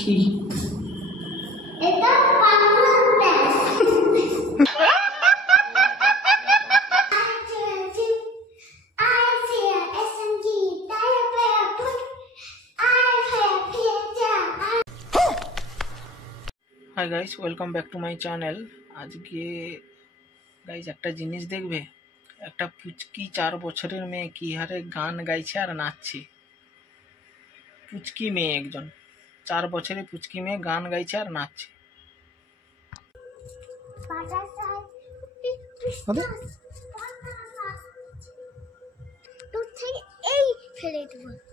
কি এটা পাগল প্যাস hi guys, welcome back to my channel. আজকে গাইস একটা জিনিস দেখবে, একটা পুচকি 4 বছরের মেয়ে কি হারে গান গাইছে আর নাচছে। পুচকি মেয়ে, একজন 4 বছরের পুচকি মেয়ে গান গাইছে আর নাচছে।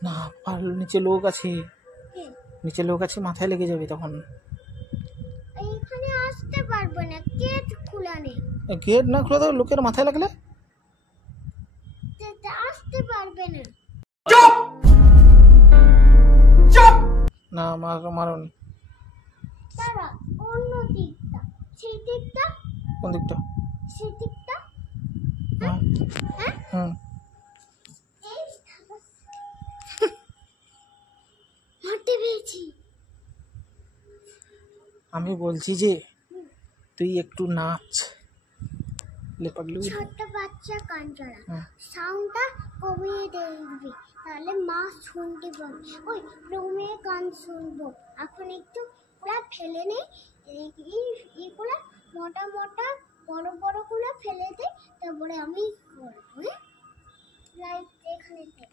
না, নিচে লোক আছে, নিচে লোক আছে, মাথায় লেগে যাবে তখন। এইখানে আসতে পারবো না, গেট খোলা নেই। গেট না খোলা তো লোকের মাথায় লাগলে আসতে পারবে না। চুপ চুপ না, মারুন। তারা অন্য দিকটা, সেই দিকটা। কোন দিকটা? সেই দিকটা। হ্যাঁ হুম। হাঁটে পেয়েছি। আমি বলছি যে তুই একটু নাচ। ছোট্ট বাচ্চা গান চলা, সাউন্ডটা কমিয়ে দিবি, তাহলে মা শুনতে পাবে। ওই রুমে গান শুনবো। এখন একটু ওরা ফেলে নেই, এইগুলা মোটা মোটা বড় বড় গুলো ফেলে দে, তারপরে আমি করবো। লাইট এখানে দে।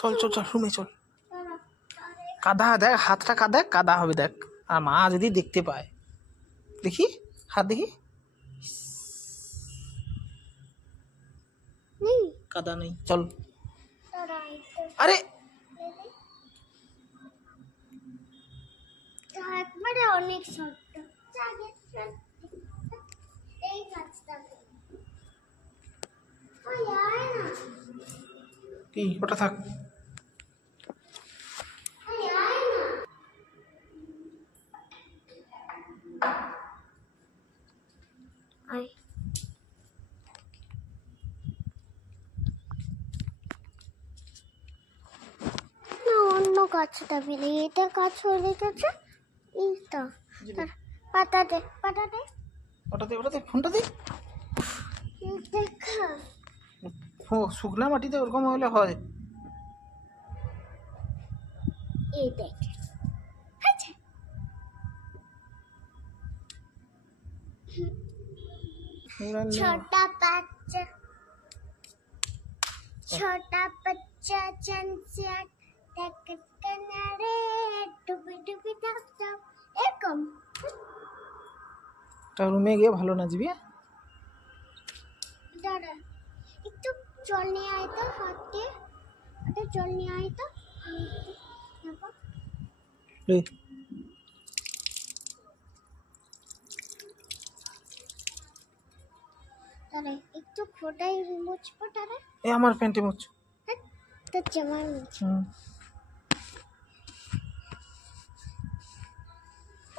চল চল চল, রুমে চল। কাদা দেখ, হাতটা কাদা হবে দেখ। আর মা যদি দেখতে পায়, দেখি হাত, দেখি কাদা নেই। চল। আরে একবারে অনেক ছোট্ট। এই গাছটা কি ওটা থাক। অন্য গাছটা পেলে, এটা গাছ হয়ে গেছে। এইটা পাতা দে, পাতা দে, ওটা দে, ফোনটা দে। দেখা শুকনা মাটিতে ওরকম হলে হয়। এই দেখ, छोटा बच्चा चंचल टक किनारे डुबी डुबी डब डब এরকম। তা রুমে গিয়ে ভালো নাচবি। দাঁড়া, একটু জল নিয়ে আয় তো, হাত দিয়ে একটু জল নিয়ে আয় তো। তারে একটু ফোটাই মুছবো। তারে এ আমার প্যান্টে মুছ। তো জামা মুছ।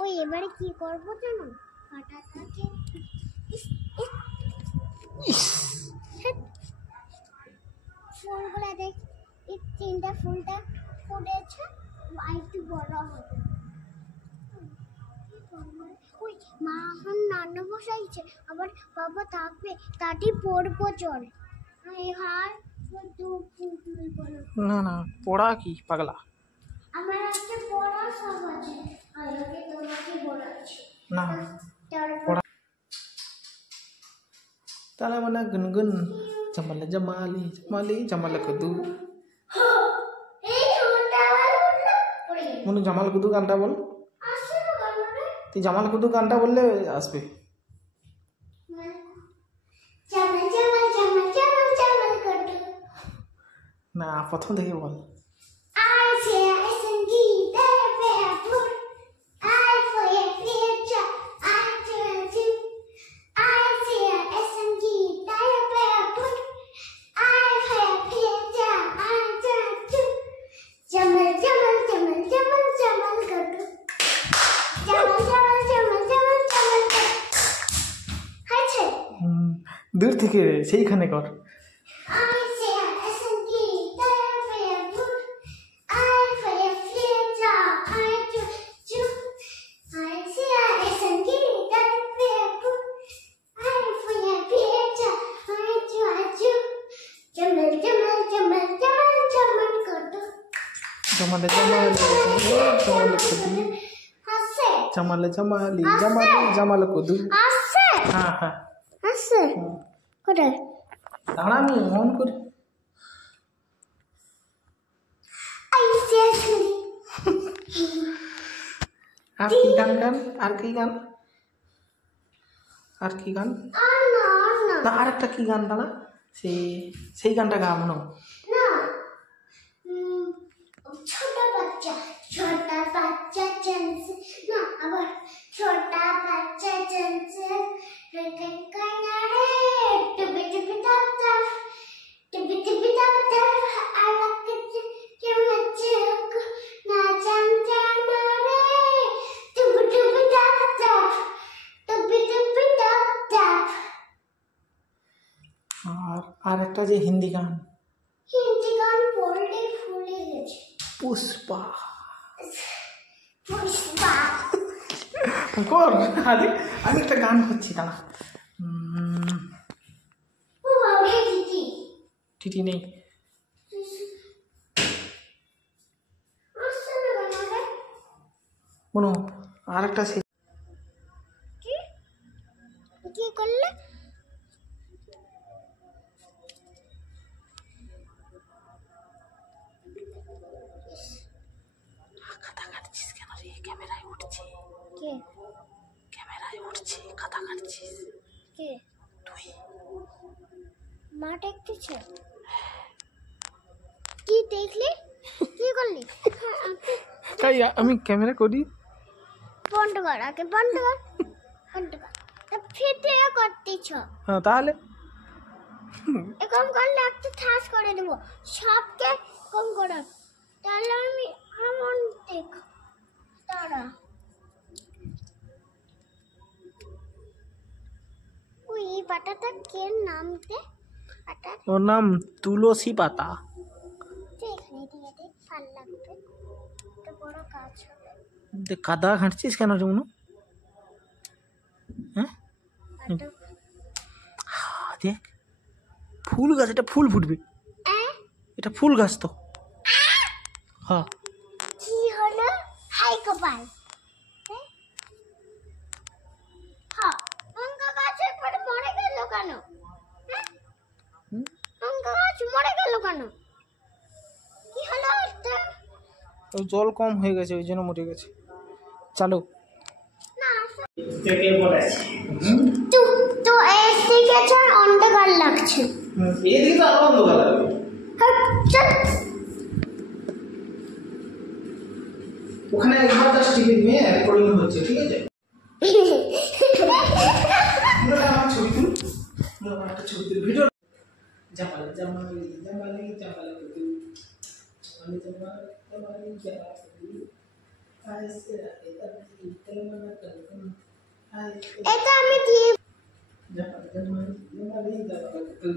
ওই এবারে কি করবো জানো? পাটাটাকে ফুলগুলা দেখ, এই তিনটা ফুলটা ফুটেছে, একটু বড় হবে। ওই মা এখন রান্না বসাইছে, আবার বাবা থাকবে, তাটি পড়বো। চল। না না, পড়া কি পাগলা? আমার একটা পড়া সব আছে, আগে তোমাকে বলাচ্ছি না পড়া। তালা mana গুনগুন জমাল জমালি জমালি জমাল কুদু। মনু জামাল কুদু গানটা বল। তুই জামাল কুদু গানটা বললে আসবে। না, প্রথম থেকে বল। Jamal, Jamal, Jamal, Jamal, Jamal, Jamal, Jamal, Jamal. দূর থেকে সেইখানে কর। জমালে জমালে জমালে কদু, জমালে জমালি জমালি জমালে কদু। হ্যাঁ হ্যাঁ আছে কোথায়? দাঁড়া আমি অন করি। আর কি গান গান? আর কি গান? আর কি গান? না আর একটা কি গান দাঁড়া, সেই গানটা গা মনে হয়। छोटा बच्चा चंस ना अबर छोटा बच्चा चंस रकन कनारे टुबी टुबी तप अलग क्यों नचक ना चम जाना रे टुबी तप আর একটা যে হিন্দি গান পড়লে ফুলে গেছে। পুষ্পা পুষ্পা কর। আমি একটা গান করছি দাঁড়া। ও বাবা দিদি টিটি নেই। আসছে না বানাবে মনো আর একটা কি করলে? খাতা কাটছিস কেন রে? ক্যামেরায় উঠছে। কে ক্যামেরায় উঠছে, খাতা কাটছিস কে? তুই। মা দেখতেছে। কি দেখলি? কি করলি? তাই আমি ক্যামেরা করি। বন্ধ কর, আগে বন্ধ কর। তা ফির থেকে করতেছ। হ্যাঁ তাহলে এরকম করলে একটা ঠাস করে দেবো সবকে কম করে। তাহলে আমি এমন দেখ তারা ওই পাতাটা কে নামতে পাতা ওর নাম তুলসী পাতা। এখানে দিয়ে দেখ ভালো লাগবে। একটা বড় গাছ হবে। কাদা ঘাঁটছিস কেন রে মনু? হ্যাঁ দেখ ফুল গাছ, এটা ফুল ফুটবে। এটা ফুল গাছ তো। হ্যাঁ কি হলো? হাই কপাল। হ্যাঁ লঙ্কা গাছের পরে মরে গেল কেন? লঙ্কা গাছ মরে গেল কেন? কি হলো? ওই জল কম হয়ে গেছে ওই জন্য মরে গেছে। চালো না তো এদিকে চার অন্ধকার লাগছে। এদিকে তো আরো অন্ধকার লাগবে। ওখানে একবার জাস্ট টিকিট নিয়ে রেকর্ডিং হচ্ছে, ঠিক আছে? আমার ছবি তুল, আমার একটা ছবি তুল, ভিডিও। জামালে জামালে জামালে জামালে কদু, জামালে জামালে জামালে জামালে কদু, আইসে এটা কি তেলমানা কদু, আইসে এটা আমি কি জামালে জামালে জামালে জামালে কদু।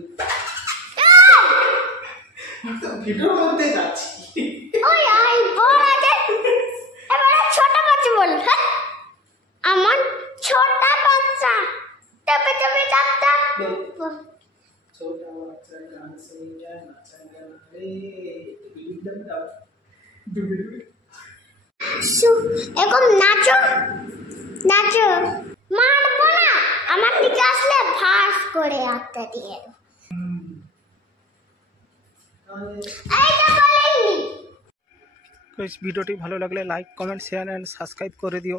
তো ভিডিও করতে যাচ্ছি। ওই আই বড় আছে এবারে ছোট বাচ্চা বল। হ্যাঁ আমার ছোট বাচ্চা তবে তুমি ডাক্তার छोटा बच्चा गान सुनता नाचेगा रे बिल्डम का এরকম নাচো নাচো মারবো না। আমার দিকে আসলে ভাস করে আত্মা দিয়ে এইটা বলেননি। তো इस ভিডিওটি ভালো লাগলে like comment share and subscribe করে দিও।